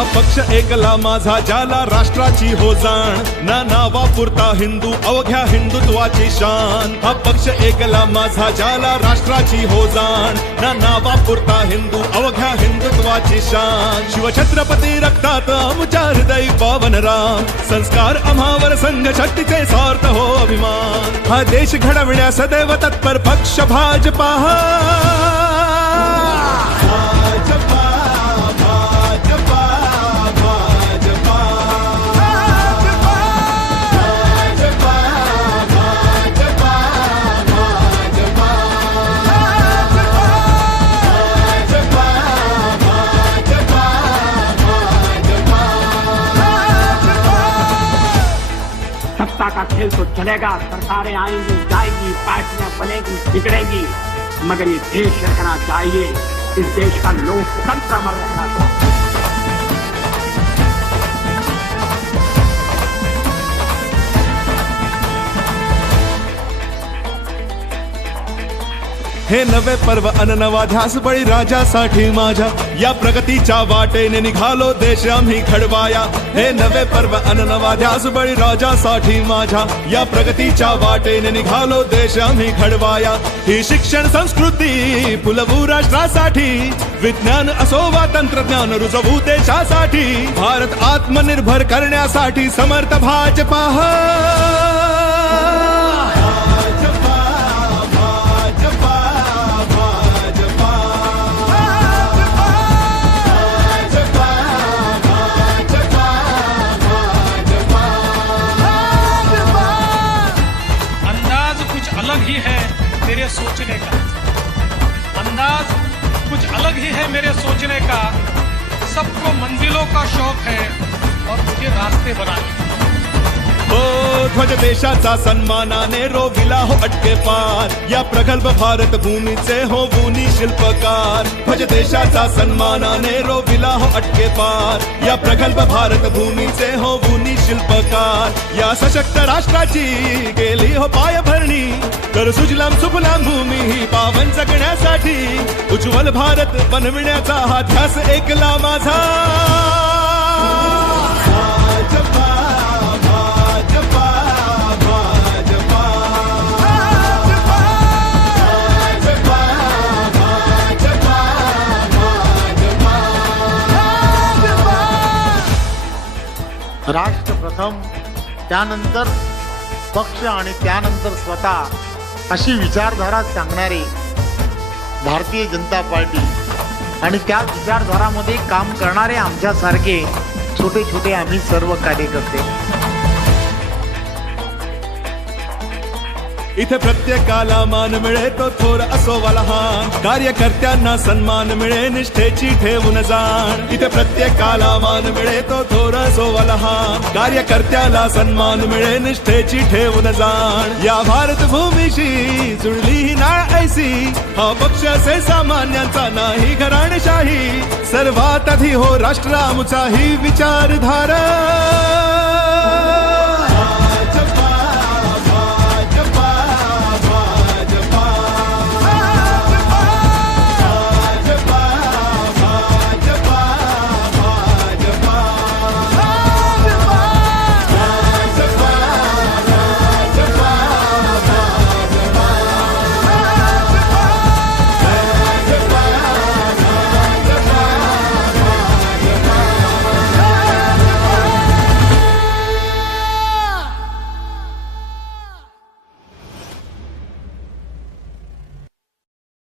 हा पक्ष एकला माझा ज्याला राष्ट्राची हो जाण, ना नावा पुरता हिंदू अवघ्या हिंदुत्वाची शान. हा पक्ष एकला माझा ज्याला राष्ट्राची हो जाण, ना नावा पुरता हिंदू अवघ्या हिंदुत्वाची शान. शिवछत्रपती रक्तात आमच्या हृदय पावन राम, संस्कार आम्हावर संघ शक्तीचे सार्थ हो अभिमान. हा देश घडविण्यास सदैव तत्पर पक्ष भाजपा. भाजपा भाजपा भाजपा भाजपा भाजपा भाजपा भाजपा सत्ता का खेल तो चलेगा, सरकारें आएंगी जाएंगी, पार्टियां बनेगी बिगड़ेंगी, मगर ये देश रखना चाहिए. इस देश का लोकतंत्र अमर रहना चाहिए. हे नवे पर्व अन नवा ध्यास बळी राजासाठी माझ्या, या प्रगतीच्या वाटेने निघालो देश आम्ही घडवाया. हे नवे पर्व अन नवा ध्यास बळी राजासाठी माझ्या, या प्रगतीच्या वाटेने निघालो देश आम्ही घडवाया. ही शिक्षण संस्कृती फुलवू राष्ट्रासाठी, विज्ञान असो वा तंत्रज्ञान रुजवू देशासाठी. भारत आत्मनिर्भर करण्यासाठी समर्थ भाजपा. अलग ही है मेरे सोचने का, अंदाज कुछ अलग ही है मेरे सोचने का. सबको मंजिलों का शौक है और मुझे रास्ते बनाने. हो ध्वज देशाचा सन्मानाने रोविला हो अटके पार, या प्रगल्भ भारत भूमीचे हो भूनी शिल्पकार. ध्वज देशाचा सन्मानाने रोविला हो अटके पार, या प्रगल्भ भारत भूमीचे हो भूनी शिल्पकार. या सशक्त राष्ट्राची गेली हो पायभरणी, कर सुजलाम सुफलाम भूमी ही पावन जगण्यासाठी. उज्ज्वल भारत बनविण्याचा हा ध्यास एकला माझा. भाजपा भाजपा भाजपा भाजपा भाजपा भाजपा भाजपा. राष्ट्र प्रथम, त्यानंतर पक्ष आणि त्यानंतर स्वतः अशी विचारधारा सांगणारे भारतीय जनता पार्टी आणि त्या विचारधारामध्ये काम करणारे आमच्यासारखे छोटे छोटे आम्ही सर्व कार्यकर्ते. इथे प्रत्येकाला मान मिळे तो थोर असो वा लहान, कार्यकर्त्यांना सन्मान मिळे निष्ठेची ठेवून जाण. इथे प्रत्येकाला मान मिळे तो थोर असो वा लहान, कार्यकर्त्याला सन्मान मिळे निष्ठेची ठेवून जाण. या भारत भूमीशी जुळली ही नाळ ऐसी, हा पक्ष असे सामान्यांचा नाही घराणेशाही. सर्वात आधी हो राष्ट्र आमचा ही विचारधारा.